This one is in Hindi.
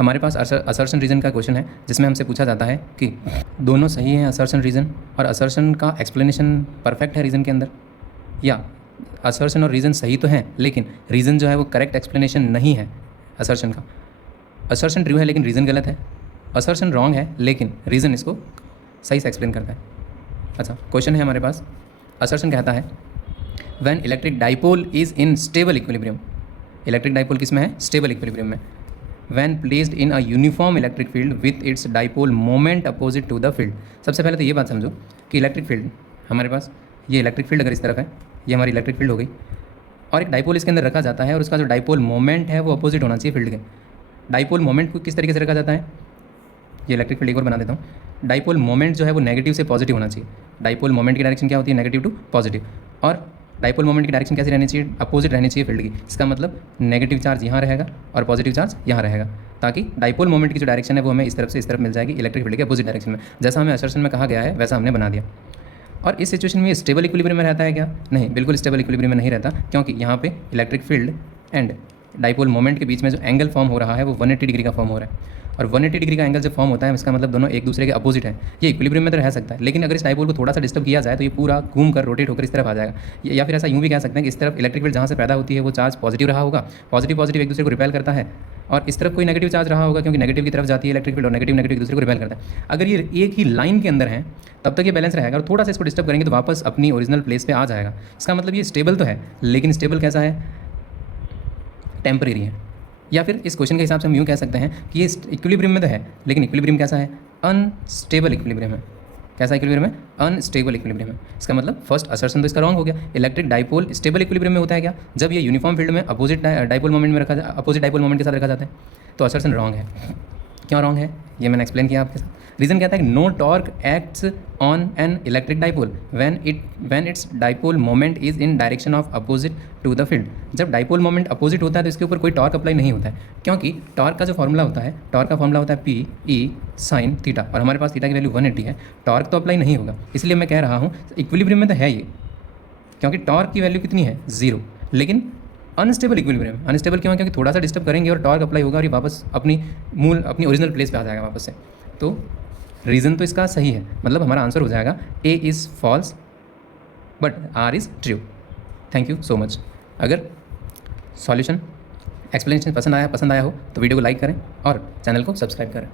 हमारे पास असर्शन रीज़न का क्वेश्चन है जिसमें हमसे पूछा जाता है कि दोनों सही हैं असर्शन रीज़न और असर्शन का एक्सप्लेनेशन परफेक्ट है रीज़न के अंदर, या असर्शन और रीज़न सही तो हैं लेकिन रीज़न जो है वो करेक्ट एक्सप्लेनेशन नहीं है असर्शन का। असर्शन ट्रू है लेकिन रीज़न गलत है, असर्शन रॉन्ग है लेकिन रीज़न इसको सही से एक्सप्लेन करता है। अच्छा, क्वेश्चन है हमारे पास। असर्शन कहता है when electric dipole is in stable equilibrium, electric dipole किस में है? स्टेबल इक्विलिब्रियम में। When placed in a uniform electric field with its dipole moment opposite to the field. सबसे पहले तो ये बात समझो कि इलेक्ट्रिक फील्ड हमारे पास, ये इलेक्ट्रिक फील्ड अगर इस तरफ है, ये हमारी इलेक्ट्रिक फील्ड हो गई, और एक डाइपोल इसके अंदर रखा जाता है और उसका जो डाइपोल मोमेंट है वो अपोजिट होना चाहिए फील्ड के। डाइपोल मोमेंट को किस तरीके से रखा जाता है? ये इलेक्ट्रिक फील्ड एक और बना देता हूँ। डाइपोल मोमेंट जो है वो नेगेटिव से पॉजिटिव होना चाहिए। डाइपोल मोमेंट की डायरेक्शन क्या होती है? Negative to positive. और डाइपोल मोमेंट की डायरेक्शन कैसी रहनी चाहिए? अपोजिट रहनी चाहिए फील्ड की। इसका मतलब नेगेटिव चार्ज यहाँ रहेगा और पॉजिटिव चार्ज यहाँ रहेगा, ताकि डाइपोल मोमेंट की जो डायरेक्शन है वो हमें इस तरफ से इस तरफ मिल जाएगी इलेक्ट्रिक फील्ड के अपोजिट डायरेक्शन में। जैसा हमें असर्शन में कहा गया है वैसा हमने बना दिया। और इस सिचुएशन में स्टेबल इक्विलिब्रियम में रहता है क्या? नहीं, बिल्कुल स्टेबल इक्विलिब्रियम में नहीं रहता, क्योंकि यहाँ पे electric field and dipole moment के बीच में जो एंगल फॉर्म हो रहा है वो 180 डिग्री का फॉर्म हो रहा है। और 180 डिग्री का एंगल जब फॉर्म होता है इसका मतलब दोनों एक दूसरे के अपोजिट है। ये इक्विलिब्रियम में तो रह सकता है, लेकिन अगर इस डाइपोल को थोड़ा सा डिस्टर्ब किया जाए तो ये पूरा घूम कर रोटेट होकर इस तरफ आ जाएगा। या फिर ऐसा यूँ भी कह सकते हैं कि इस तरफ इलेक्ट्रिक फील्ड जहाँ से पैदा होती है वो चार्ज पॉजिटिव रहा होगा, पॉजिटिव एक दूसरे को रिपेल करता है, और इस तरफ कोई नेगेटिव चार्ज रहा होगा क्योंकि नेगेटिव की तरफ जाती है इलेक्ट्रिक फील्ड और नेगेटिव एक दूसरे को रिपेल करता है। अगर ये एक ही लाइन के अंदर है तब तक ये बैलेंस रहेगा, और थोड़ा सा इसको डिस्टर्ब करेंगे तो वापस अपनी ओरिजिनल प्लेस पे आ जाएगा। इसका मतलब ये स्टेबल तो है, लेकिन स्टेबल कैसा है? टेम्परेरी है। या फिर इस क्वेश्चन के हिसाब से हम यूँ कह सकते हैं कि ये इक्विलिब्रियम में तो है, लेकिन इक्विलिब्रियम कैसा है? अनस्टेबल इक्विलिब्रियम है। कैसा इक्विलिब्रियम है? अनस्टेबल इक्विलिब्रियम है। इसका मतलब फर्स्ट असर्शन तो इसका रॉन्ग हो गया। इलेक्ट्रिक डाइपोल स्टेबल इक्विलिब्रियम में होता है क्या? जब ये यूनिफॉर्म फील्ड में अपोजिट डाइपोल मोमेंट में अपोजिट डाइपोल मोमेंट के साथ रखा जाता है। तो असर्शन रॉन्ग है। क्यों रॉन्ग है ये मैंने एक्सप्लेन किया आपके साथ। रीज़न कहता है कि no torque acts on an electric dipole when its dipole moment is in direction of opposite to the field. जब डाइपोल मोमेंट अपोजिट होता है तो इसके ऊपर कोई टॉर्क अप्लाई नहीं होता है, क्योंकि टॉर्क का जो फॉर्मूला होता है, टॉर्क का फॉर्मूला होता है पी ई साइन थीटा, और हमारे पास थीटा की वैल्यू 180 है। टॉर्क तो अप्लाई नहीं होगा, इसलिए मैं कह रहा हूँ इक्विलिब्रियम में तो है ये, क्योंकि टॉर्क की वैल्यू कितनी है? 0। लेकिन अनस्टेबल इक्विलिब्रियम। अनस्टेबल क्यों है? क्योंकि थोड़ा सा डिस्टर्ब करेंगे और टॉर्क अप्लाई होगा और ये वापस अपनी ओरिजिनल प्लेस पे आ जाएगा वापस से। तो रीज़न तो इसका सही है, मतलब हमारा आंसर हो जाएगा A is false but R is true. Thank you so much. अगर सॉल्यूशन एक्सप्लेनेशन पसंद आया हो तो वीडियो को लाइक करें और चैनल को सब्सक्राइब करें।